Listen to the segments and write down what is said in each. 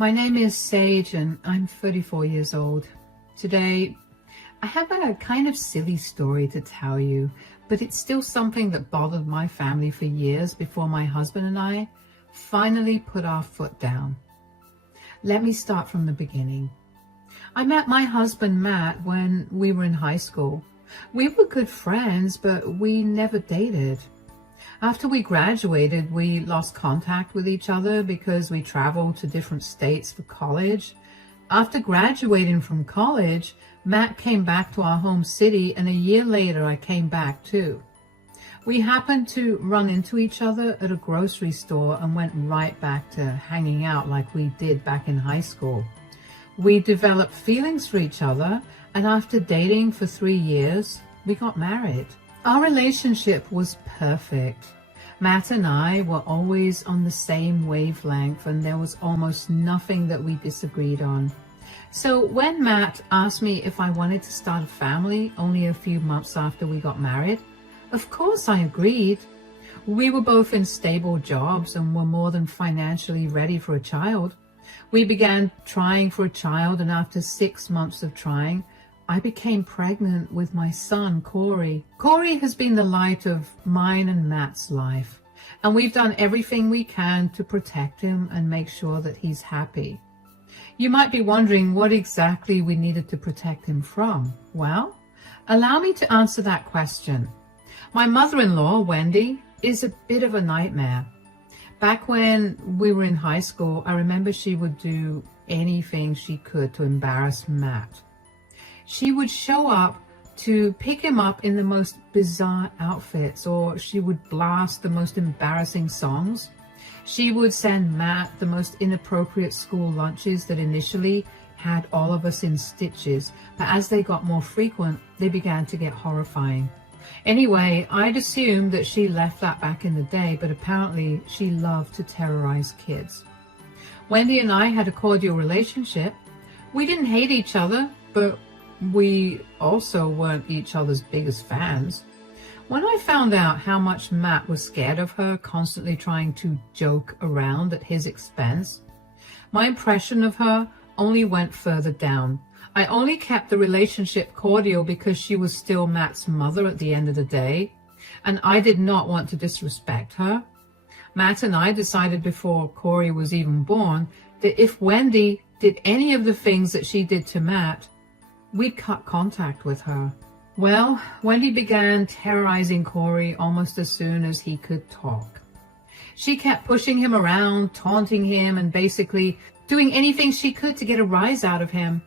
My name is Sage and I'm 34 years old. Today, I have a kind of silly story to tell you, but it's still something that bothered my family for years before my husband and I finally put our foot down. Let me start from the beginning. I met my husband Matt when we were in high school. We were good friends, but we never dated. After we graduated, we lost contact with each other because we traveled to different states for college. After graduating from college, Matt came back to our home city, and a year later I came back too. We happened to run into each other at a grocery store and went right back to hanging out like we did back in high school. We developed feelings for each other, and after dating for 3 years, we got married. Our relationship was perfect. Matt and I were always on the same wavelength, and there was almost nothing that we disagreed on. So when Matt asked me if I wanted to start a family only a few months after we got married, of course I agreed. We were both in stable jobs and were more than financially ready for a child. We began trying for a child, and after 6 months of trying, I became pregnant with my son, Corey. Corey has been the light of mine and Matt's life, and we've done everything we can to protect him and make sure that he's happy. You might be wondering what exactly we needed to protect him from. Well, allow me to answer that question. My mother-in-law, Wendy, is a bit of a nightmare. Back when we were in high school, I remember she would do anything she could to embarrass Matt. She would show up to pick him up in the most bizarre outfits, or she would blast the most embarrassing songs. She would send Matt the most inappropriate school lunches that initially had all of us in stitches, but as they got more frequent, they began to get horrifying. Anyway, I'd assumed that she left that back in the day, but apparently she loved to terrorize kids. Wendy and I had a cordial relationship. We didn't hate each other, but we also weren't each other's biggest fans. When I found out how much Matt was scared of her, constantly trying to joke around at his expense, my impression of her only went further down. I only kept the relationship cordial because she was still Matt's mother at the end of the day, and I did not want to disrespect her. Matt and I decided before Corey was even born that if Wendy did any of the things that she did to Matt, we'd cut contact with her. Well, Wendy began terrorizing Corey almost as soon as he could talk. She kept pushing him around, taunting him, and basically doing anything she could to get a rise out of him.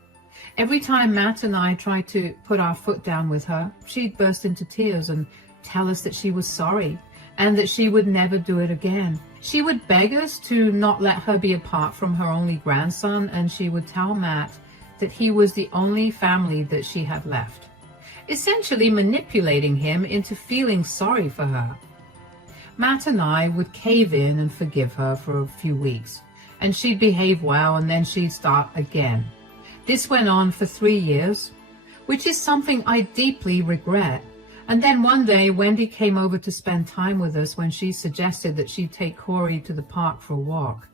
Every time Matt and I tried to put our foot down with her, she'd burst into tears and tell us that she was sorry and that she would never do it again. She would beg us to not let her be apart from her only grandson, and she would tell Matt that he was the only family that she had left, essentially manipulating him into feeling sorry for her. Matt and I would cave in and forgive her for a few weeks, and she'd behave well, and then she'd start again. This went on for 3 years, which is something I deeply regret. And then one day, Wendy came over to spend time with us when she suggested that she'd take Corey to the park for a walk.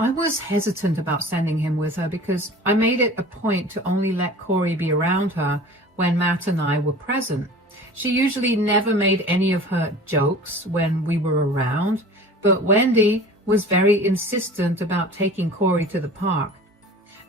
I was hesitant about sending him with her because I made it a point to only let Corey be around her when Matt and I were present. She usually never made any of her jokes when we were around, but Wendy was very insistent about taking Corey to the park.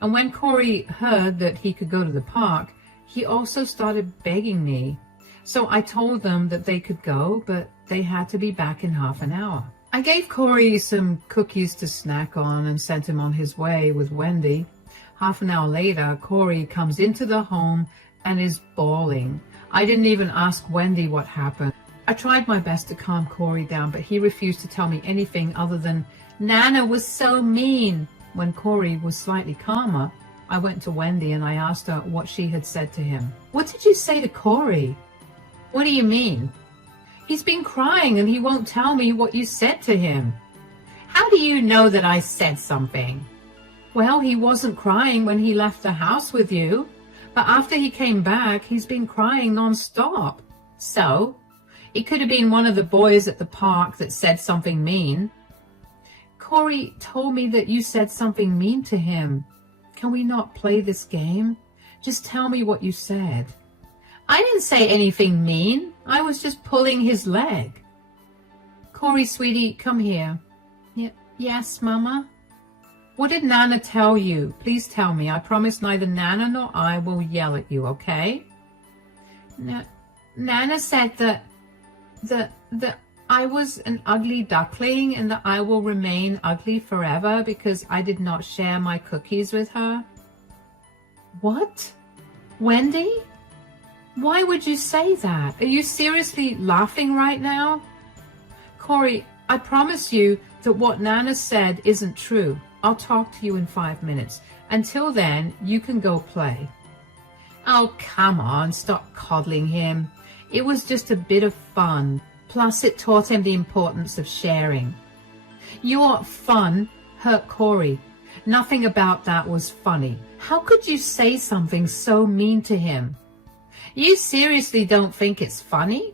And when Corey heard that he could go to the park, he also started begging me. So I told them that they could go, but they had to be back in half an hour. I gave Corey some cookies to snack on and sent him on his way with Wendy. Half an hour later, Corey comes into the home and is bawling. I didn't even ask Wendy what happened. I tried my best to calm Corey down, but he refused to tell me anything other than, "Nana was so mean." When Corey was slightly calmer, I went to Wendy and I asked her what she had said to him. "What did you say to Corey?" "What do you mean?" "He's been crying and he won't tell me what you said to him." "How do you know that I said something?" "Well, he wasn't crying when he left the house with you, but after he came back, he's been crying non-stop." "So? It could have been one of the boys at the park that said something mean." Corey told me that you said something mean to him. Can we not play this game? Just tell me what you said. I didn't say anything mean. I was just pulling his leg. Corey, sweetie, come here. Yes, Mama? What did Nana tell you? Please tell me. I promise neither Nana nor I will yell at you, okay? Nana said that I was an ugly duckling and that I will remain ugly forever because I did not share my cookies with her. What? Wendy? Why would you say that? Are you seriously laughing right now? Corey, I promise you that what Nana said isn't true. I'll talk to you in 5 minutes. Until then, you can go play. Oh, come on, stop coddling him. It was just a bit of fun. Plus, it taught him the importance of sharing. Your fun hurt Corey. Nothing about that was funny. How could you say something so mean to him? You seriously don't think it's funny?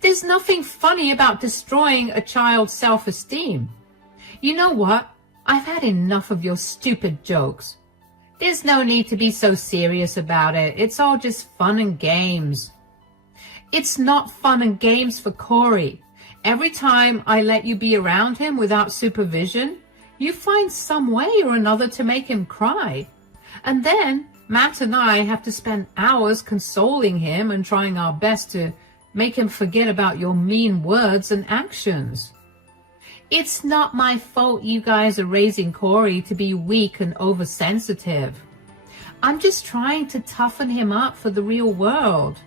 There's nothing funny about destroying a child's self-esteem. You know what? I've had enough of your stupid jokes. There's no need to be so serious about it. It's all just fun and games. It's not fun and games for Corey. Every time I let you be around him without supervision, you find some way or another to make him cry. And then Matt and I have to spend hours consoling him and trying our best to make him forget about your mean words and actions. It's not my fault you guys are raising Corey to be weak and oversensitive. I'm just trying to toughen him up for the real world.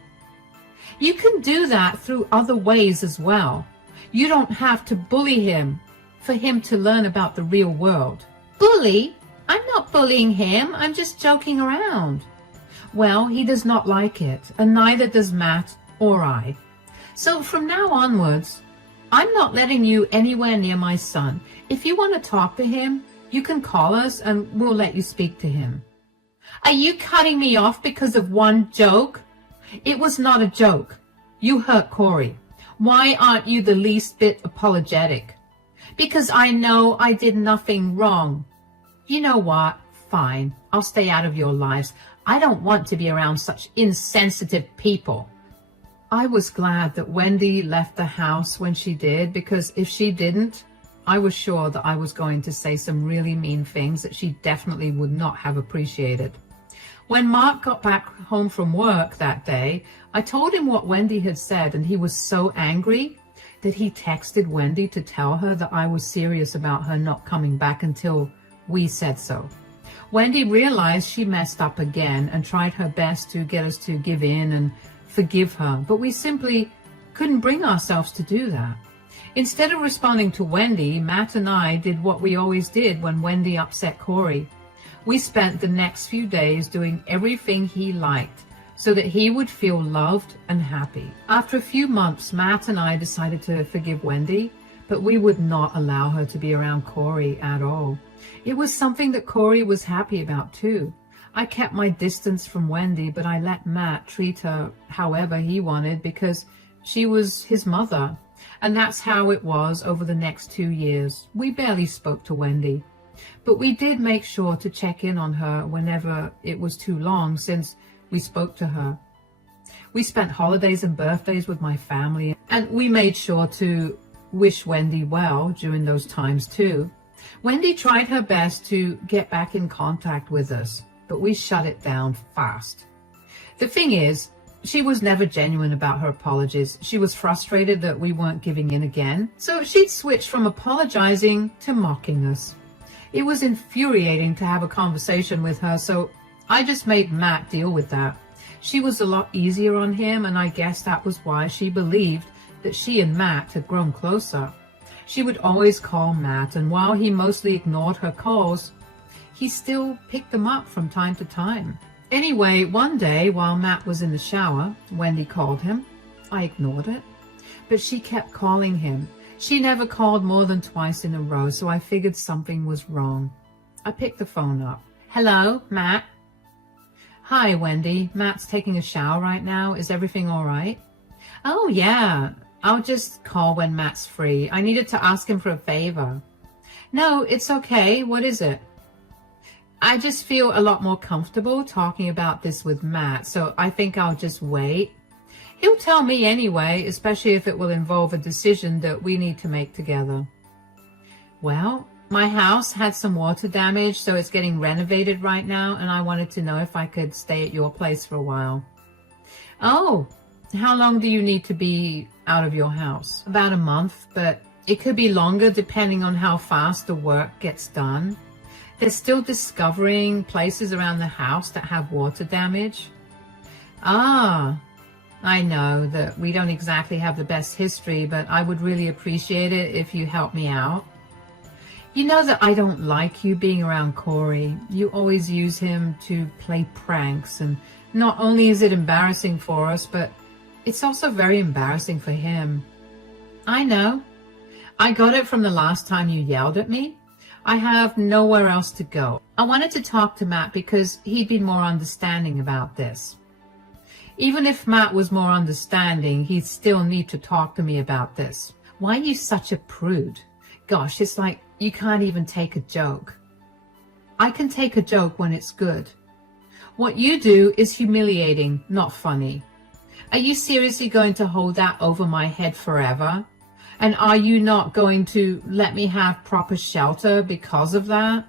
You can do that through other ways as well. You don't have to bully him for him to learn about the real world. Bully? I'm not bullying him. I'm just joking around. Well, he does not like it, and neither does Matt or I. So from now onwards, I'm not letting you anywhere near my son. If you want to talk to him, you can call us and we'll let you speak to him. Are you cutting me off because of one joke? It was not a joke. You hurt Corey. Why aren't you the least bit apologetic? Because I know I did nothing wrong. You know what? Fine. I'll stay out of your lives. I don't want to be around such insensitive people. I was glad that Wendy left the house when she did, because if she didn't, I was sure that I was going to say some really mean things that she definitely would not have appreciated. When Mark got back home from work that day, I told him what Wendy had said, and he was so angry that he texted Wendy to tell her that I was serious about her not coming back until we said so. Wendy realized she messed up again and tried her best to get us to give in and forgive her, but we simply couldn't bring ourselves to do that. Instead of responding to Wendy, Matt and I did what we always did when Wendy upset Corey. We spent the next few days doing everything he liked so that he would feel loved and happy. After a few months, Matt and I decided to forgive Wendy, but we would not allow her to be around Corey at all. It was something that Corey was happy about too. I kept my distance from Wendy, but I let Matt treat her however he wanted because she was his mother. And that's how it was over the next 2 years. We barely spoke to Wendy, but we did make sure to check in on her whenever it was too long since we spoke to her. We spent holidays and birthdays with my family, and we made sure to wish Wendy well during those times too. Wendy tried her best to get back in contact with us, but we shut it down fast. The thing is, she was never genuine about her apologies. She was frustrated that we weren't giving in again, so she'd switch from apologizing to mocking us. It was infuriating to have a conversation with her, so I just made Matt deal with that. She was a lot easier on him, and I guess that was why she believed that she and Matt had grown closer. She would always call Matt, and while he mostly ignored her calls, he still picked them up from time to time. Anyway, one day while Matt was in the shower, Wendy called him. I ignored it, but she kept calling him. She never called more than twice in a row, so I figured something was wrong. I picked the phone up. Hello, Matt? Hi, Wendy. Matt's taking a shower right now. Is everything all right? Oh, yeah. I'll just call when Matt's free. I needed to ask him for a favor. No, it's okay. What is it? I just feel a lot more comfortable talking about this with Matt, so I think I'll just wait. He'll tell me anyway, especially if it will involve a decision that we need to make together. Well, my house had some water damage, so it's getting renovated right now, and I wanted to know if I could stay at your place for a while. Oh, how long do you need to be out of your house? About a month, but it could be longer depending on how fast the work gets done. They're still discovering places around the house that have water damage. Ah, I know that we don't exactly have the best history, but I would really appreciate it if you help me out. You know that I don't like you being around Corey. You always use him to play pranks, and not only is it embarrassing for us, but it's also very embarrassing for him. I know. I got it from the last time you yelled at me. I have nowhere else to go. I wanted to talk to Matt because he'd be more understanding about this. Even if Matt was more understanding, he'd still need to talk to me about this. Why are you such a prude? Gosh, it's like you can't even take a joke. I can take a joke when it's good. What you do is humiliating, not funny. Are you seriously going to hold that over my head forever? And are you not going to let me have proper shelter because of that?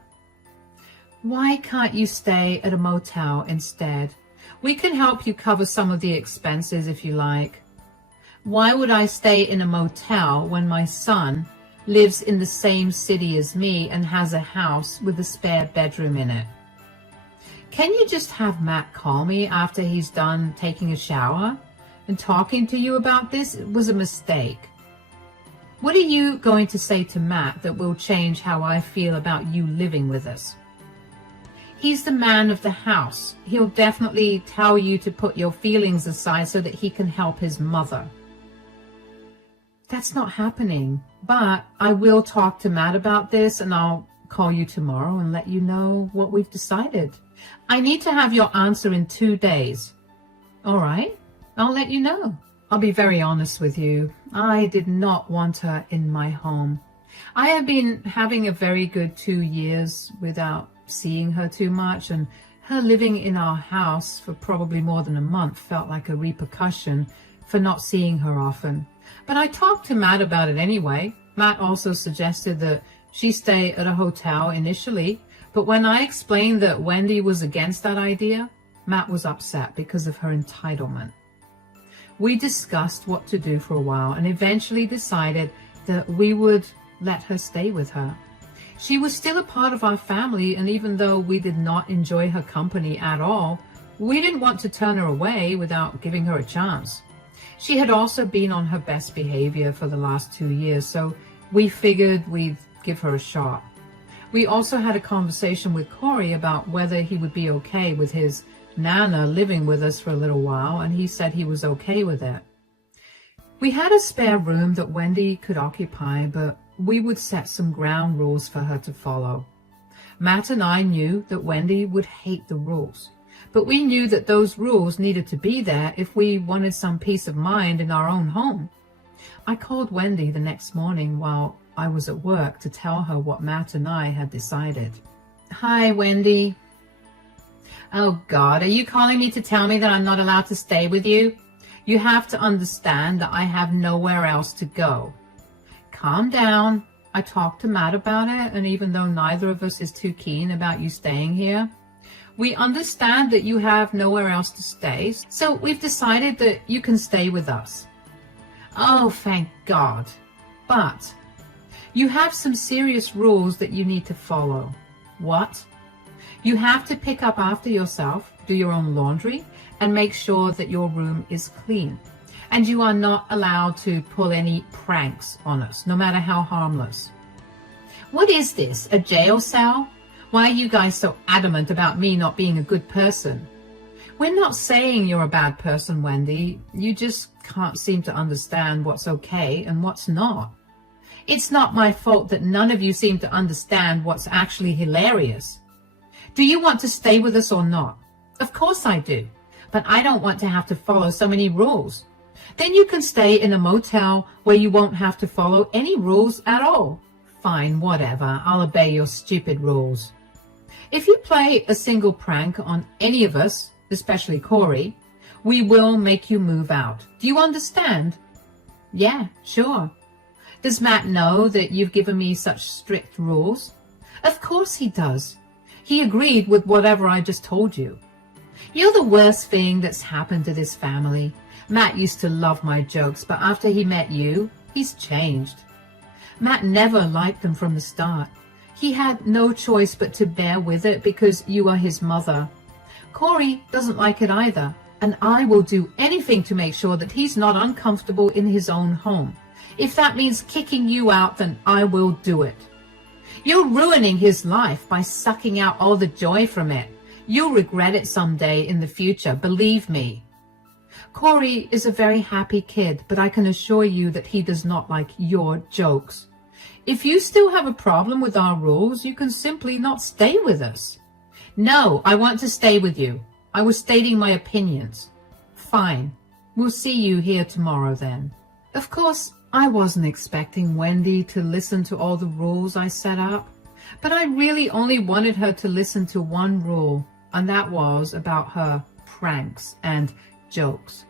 Why can't you stay at a motel instead? We can help you cover some of the expenses if you like. Why would I stay in a motel when my son lives in the same city as me and has a house with a spare bedroom in it? Can you just have Matt call me after he's done taking a shower and talking to you about this? It was a mistake. What are you going to say to Matt that will change how I feel about you living with us? He's the man of the house. He'll definitely tell you to put your feelings aside so that he can help his mother. That's not happening, but I will talk to Matt about this, and I'll call you tomorrow and let you know what we've decided. I need to have your answer in 2 days. All right, I'll let you know. I'll be very honest with you. I did not want her in my home. I have been having a very good 2 years without seeing her too much, and her living in our house for probably more than a month felt like a repercussion for not seeing her often. But I talked to Matt about it anyway. Matt also suggested that she stay at a hotel initially, but when I explained that Wendy was against that idea, Matt was upset because of her entitlement. We discussed what to do for a while and eventually decided that we would let her stay with her. She was still a part of our family, and even though we did not enjoy her company at all, we didn't want to turn her away without giving her a chance. She had also been on her best behavior for the last 2 years, so we figured we'd give her a shot. We also had a conversation with Corey about whether he would be okay with his Nana living with us for a little while, and he said he was okay with it. We had a spare room that Wendy could occupy, but we would set some ground rules for her to follow. Matt and I knew that Wendy would hate the rules, but we knew that those rules needed to be there if we wanted some peace of mind in our own home. I called Wendy the next morning while I was at work to tell her what Matt and I had decided. Hi, Wendy. Oh God, are you calling me to tell me that I'm not allowed to stay with you? You have to understand that I have nowhere else to go. Calm down. I talked to Matt about it, and even though neither of us is too keen about you staying here, we understand that you have nowhere else to stay, so we've decided that you can stay with us. Oh, thank God. But you have some serious rules that you need to follow. What? You have to pick up after yourself, do your own laundry, and make sure that your room is clean. And you are not allowed to pull any pranks on us, no matter how harmless. What is this, a jail cell? Why are you guys so adamant about me not being a good person? We're not saying you're a bad person, Wendy. You just can't seem to understand what's okay and what's not. It's not my fault that none of you seem to understand what's actually hilarious. Do you want to stay with us or not? Of course I do, but I don't want to have to follow so many rules. Then you can stay in a motel where you won't have to follow any rules at all. Fine, whatever. I'll obey your stupid rules. If you play a single prank on any of us, especially Corey, we will make you move out. Do you understand? Yeah, sure. Does Matt know that you've given me such strict rules? Of course he does. He agreed with whatever I just told you. You're the worst thing that's happened to this family. Matt used to love my jokes, but after he met you, he's changed. Matt never liked them from the start. He had no choice but to bear with it because you are his mother. Corey doesn't like it either, and I will do anything to make sure that he's not uncomfortable in his own home. If that means kicking you out, then I will do it. You're ruining his life by sucking out all the joy from it. You'll regret it someday in the future, believe me. Corey is a very happy kid, but I can assure you that he does not like your jokes. If you still have a problem with our rules, you can simply not stay with us. No, I want to stay with you. I was stating my opinions. Fine. We'll see you here tomorrow then. Of course, I wasn't expecting Wendy to listen to all the rules I set up, but I really only wanted her to listen to one rule, and that was about her pranks and jokes.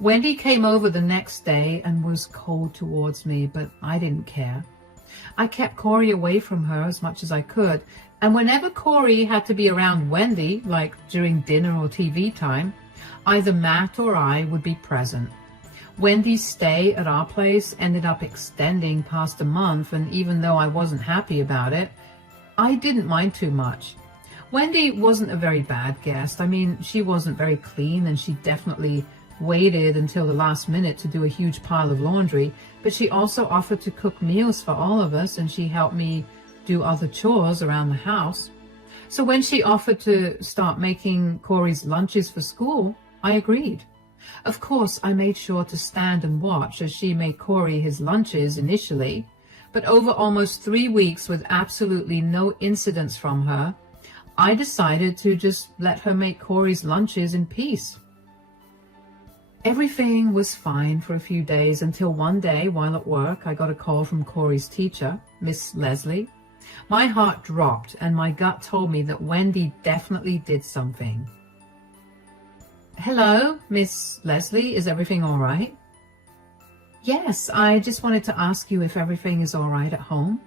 Wendy came over the next day and was cold towards me, but I didn't care. I kept Corey away from her as much as I could, and whenever Corey had to be around Wendy, like during dinner or TV time, either Matt or I would be present. Wendy's stay at our place ended up extending past a month, and even though I wasn't happy about it, I didn't mind too much. Wendy wasn't a very bad guest. I mean, she wasn't very clean, and she definitely waited until the last minute to do a huge pile of laundry, but she also offered to cook meals for all of us, and she helped me do other chores around the house. So when she offered to start making Corey's lunches for school, I agreed. Of course, I made sure to stand and watch as she made Corey his lunches initially, but over almost 3 weeks with absolutely no incidents from her, I decided to just let her make Corey's lunches in peace. Everything was fine for a few days until one day while at work, I got a call from Corey's teacher, Miss Leslie. My heart dropped and my gut told me that Wendy definitely did something. Hello, Miss Leslie, is everything all right? Yes, I just wanted to ask you if everything is all right at home.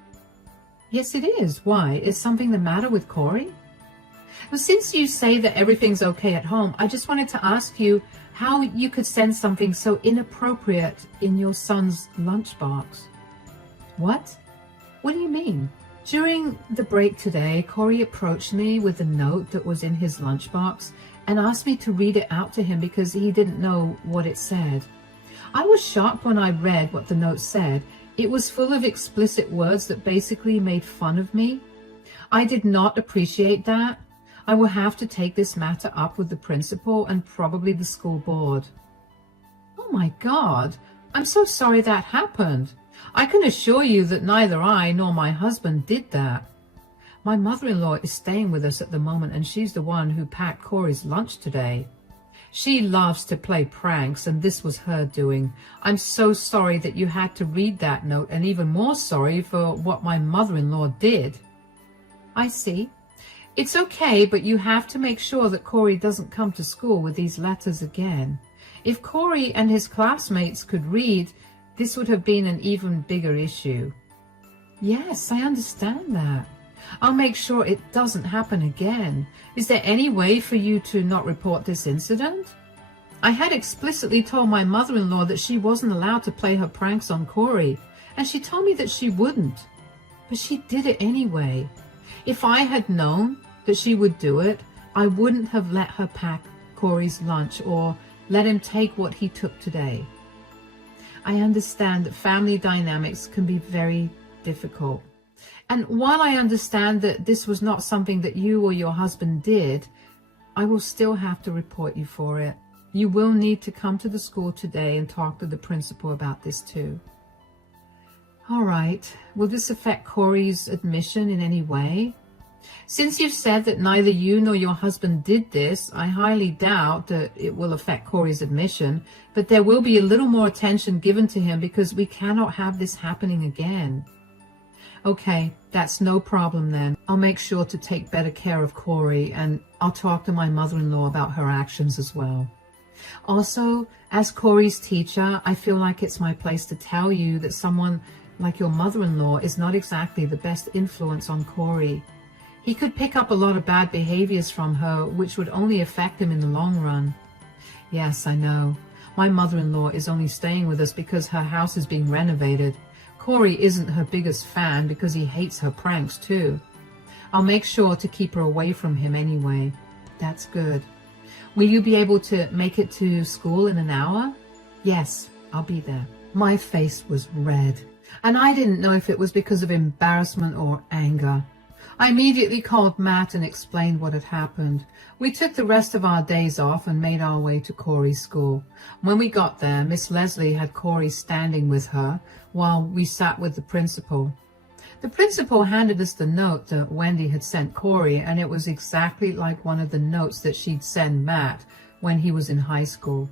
Yes, it is. Why? Is something the matter with Corey? Well, since you say that everything's okay at home, I just wanted to ask you how you could send something so inappropriate in your son's lunchbox. What? What do you mean? During the break today, Corey approached me with a note that was in his lunchbox and asked me to read it out to him because he didn't know what it said. I was shocked when I read what the note said. It was full of explicit words that basically made fun of me. I did not appreciate that. I will have to take this matter up with the principal and probably the school board. Oh my God, I'm so sorry that happened. I can assure you that neither I nor my husband did that. My mother-in-law is staying with us at the moment, and she's the one who packed Corey's lunch today. She loves to play pranks, and this was her doing. I'm so sorry that you had to read that note, and even more sorry for what my mother-in-law did. I see. It's okay, but you have to make sure that Corey doesn't come to school with these letters again. If Corey and his classmates could read, this would have been an even bigger issue. Yes, I understand that. I'll make sure it doesn't happen again. Is there any way for you to not report this incident? I had explicitly told my mother-in-law that she wasn't allowed to play her pranks on Corey, and she told me that she wouldn't. But she did it anyway. If I had known that she would do it, I wouldn't have let her pack Corey's lunch or let him take what he took today. I understand that family dynamics can be very difficult. And while I understand that this was not something that you or your husband did, I will still have to report you for it. You will need to come to the school today and talk to the principal about this too. All right. Will this affect Corey's admission in any way? Since you've said that neither you nor your husband did this, I highly doubt that it will affect Corey's admission, but there will be a little more attention given to him because we cannot have this happening again. Okay, that's no problem then. I'll make sure to take better care of Corey, and I'll talk to my mother-in-law about her actions as well. Also, as Corey's teacher, I feel like it's my place to tell you that someone like your mother-in-law is not exactly the best influence on Corey. He could pick up a lot of bad behaviors from her, which would only affect him in the long run. Yes, I know. My mother-in-law is only staying with us because her house is being renovated. Corey isn't her biggest fan because he hates her pranks too. I'll make sure to keep her away from him anyway. That's good. Will you be able to make it to school in an hour? Yes, I'll be there. My face was red, and I didn't know if it was because of embarrassment or anger. I immediately called Matt and explained what had happened. We took the rest of our days off and made our way to Corey's school. When we got there, Miss Leslie had Corey standing with her while we sat with the principal. The principal handed us the note that Wendy had sent Corey, and it was exactly like one of the notes that she'd send Matt when he was in high school.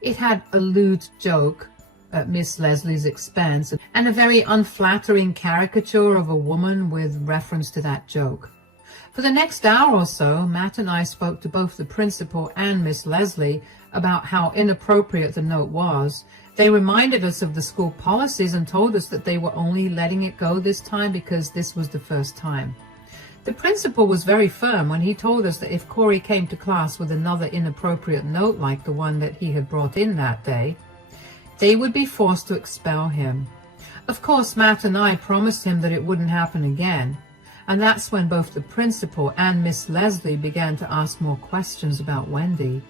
It had a lewd joke at Miss Leslie's expense and a very unflattering caricature of a woman with reference to that joke. For the next hour or so, Matt and I spoke to both the principal and Miss Leslie about how inappropriate the note was. They reminded us of the school policies and told us that they were only letting it go this time because this was the first time. The principal was very firm when he told us that if Corey came to class with another inappropriate note like the one that he had brought in that day, they would be forced to expel him. Of course, Matt and I promised him that it wouldn't happen again, and that's when both the principal and Miss Leslie began to ask more questions about Wendy.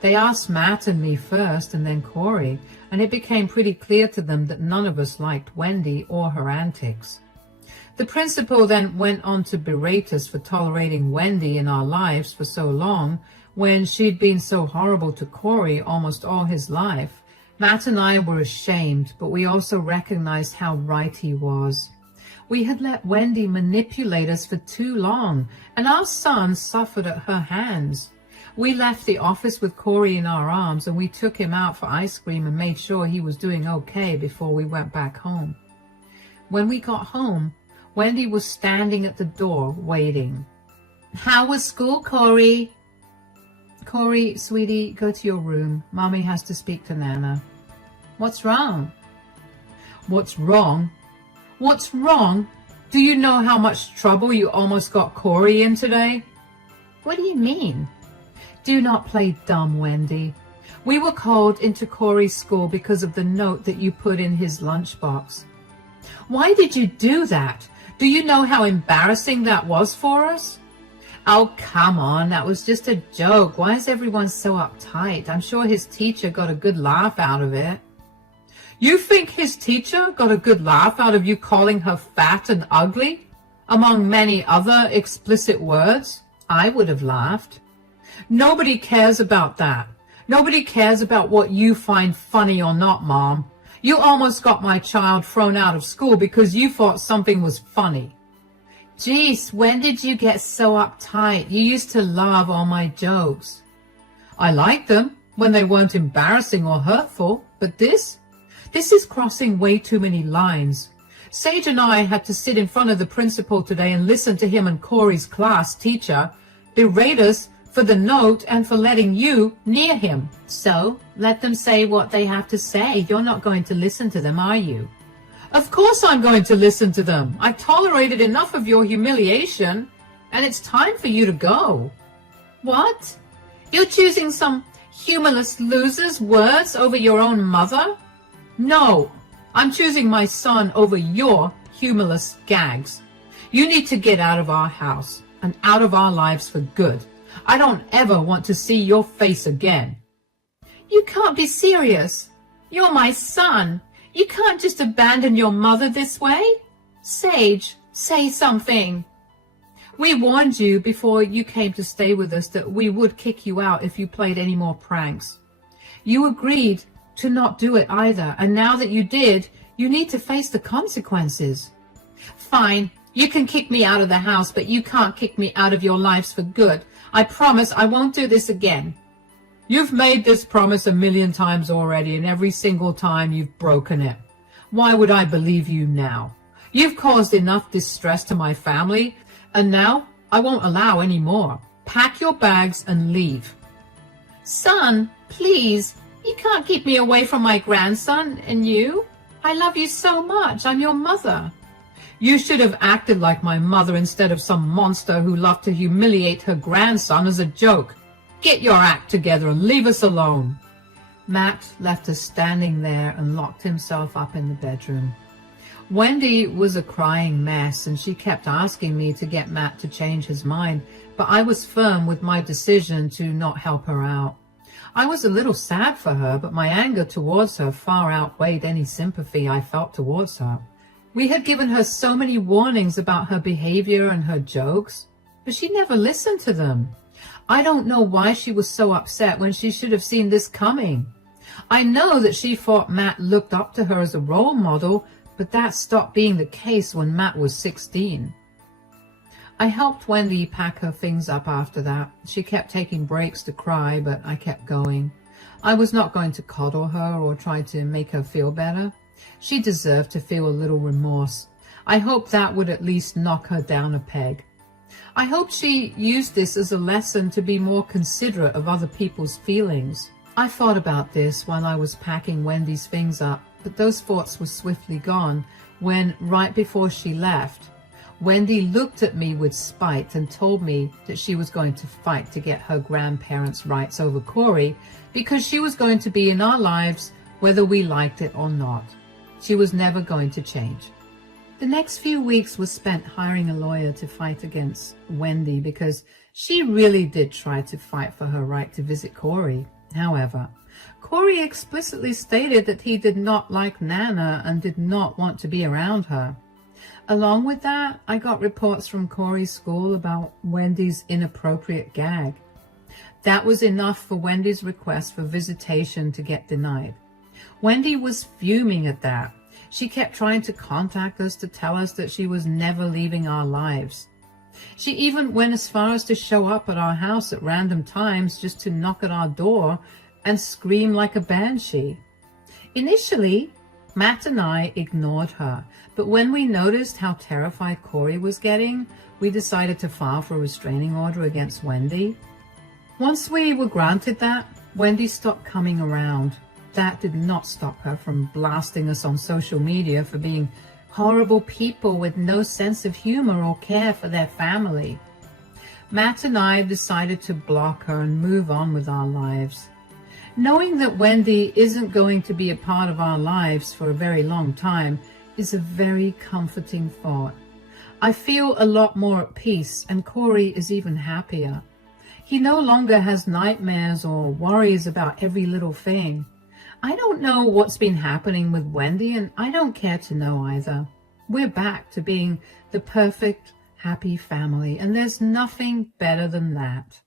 They asked Matt and me first, and then Corey, and it became pretty clear to them that none of us liked Wendy or her antics. The principal then went on to berate us for tolerating Wendy in our lives for so long when she'd been so horrible to Corey almost all his life. Matt and I were ashamed, but we also recognized how right he was. We had let Wendy manipulate us for too long, and our son suffered at her hands. We left the office with Corey in our arms, and we took him out for ice cream and made sure he was doing okay before we went back home. When we got home, Wendy was standing at the door waiting. "How was school, Corey?" "Corey, sweetie, go to your room. Mommy has to speak to Nana." "What's wrong?" "What's wrong? What's wrong? Do you know how much trouble you almost got Corey in today?" "What do you mean?" "Do not play dumb, Wendy. We were called into Corey's school because of the note that you put in his lunchbox." "Why did you do that? Do you know how embarrassing that was for us?" "Oh, come on, that was just a joke. Why is everyone so uptight? I'm sure his teacher got a good laugh out of it." "You think his teacher got a good laugh out of you calling her fat and ugly, among many other explicit words?" "I would have laughed." "Nobody cares about that. Nobody cares about what you find funny or not, Mom. You almost got my child thrown out of school because you thought something was funny." "Geez, when did you get so uptight? You used to love all my jokes." "I liked them when they weren't embarrassing or hurtful, but this is crossing way too many lines. Sage and I had to sit in front of the principal today and listen to him and Corey's class teacher berate us for the note and for letting you near him." "So, let them say what they have to say. You're not going to listen to them, are you?" "Of course I'm going to listen to them. I've tolerated enough of your humiliation, and it's time for you to go." "What? You're choosing some humorless loser's words over your own mother?" "No, I'm choosing my son over your humorless gags. You need to get out of our house and out of our lives for good. I don't ever want to see your face again." "You can't be serious. You're my son. You can't just abandon your mother this way. Sage, say something." "We warned you before you came to stay with us that we would kick you out if you played any more pranks. You agreed to not do it either, and now that you did, you need to face the consequences." "Fine, you can kick me out of the house, but you can't kick me out of your lives for good. I promise I won't do this again." "You've made this promise 1,000,000 times already, and every single time you've broken it. Why would I believe you now? You've caused enough distress to my family, and now I won't allow any more. Pack your bags and leave." "Son, please, you can't keep me away from my grandson and you. I love you so much. I'm your mother." "You should have acted like my mother instead of some monster who loved to humiliate her grandson as a joke. Get your act together and leave us alone." Matt left us standing there and locked himself up in the bedroom. Wendy was a crying mess, and she kept asking me to get Matt to change his mind, but I was firm with my decision to not help her out. I was a little sad for her, but my anger towards her far outweighed any sympathy I felt towards her. We had given her so many warnings about her behavior and her jokes, but she never listened to them. I don't know why she was so upset when she should have seen this coming. I know that she thought Matt looked up to her as a role model, but that stopped being the case when Matt was 16. I helped Wendy pack her things up after that. She kept taking breaks to cry, but I kept going. I was not going to coddle her or try to make her feel better. She deserved to feel a little remorse. I hoped that would at least knock her down a peg. I hoped she used this as a lesson to be more considerate of other people's feelings. I thought about this while I was packing Wendy's things up, but those thoughts were swiftly gone when, right before she left, Wendy looked at me with spite and told me that she was going to fight to get her grandparents' rights over Corey because she was going to be in our lives whether we liked it or not. She was never going to change. The next few weeks was spent hiring a lawyer to fight against Wendy because she really did try to fight for her right to visit Corey. However, Corey explicitly stated that he did not like Nana and did not want to be around her. Along with that, I got reports from Corey's school about Wendy's inappropriate gag. That was enough for Wendy's request for visitation to get denied. Wendy was fuming at that. She kept trying to contact us to tell us that she was never leaving our lives. She even went as far as to show up at our house at random times just to knock at our door and scream like a banshee. Initially, Matt and I ignored her, but when we noticed how terrified Corey was getting, we decided to file for a restraining order against Wendy. Once we were granted that, Wendy stopped coming around. That did not stop her from blasting us on social media for being horrible people with no sense of humor or care for their family. Matt and I decided to block her and move on with our lives. Knowing that Wendy isn't going to be a part of our lives for a very long time is a very comforting thought. I feel a lot more at peace, and Corey is even happier. He no longer has nightmares or worries about every little thing. I don't know what's been happening with Wendy, and I don't care to know either. We're back to being the perfect, happy family, and there's nothing better than that.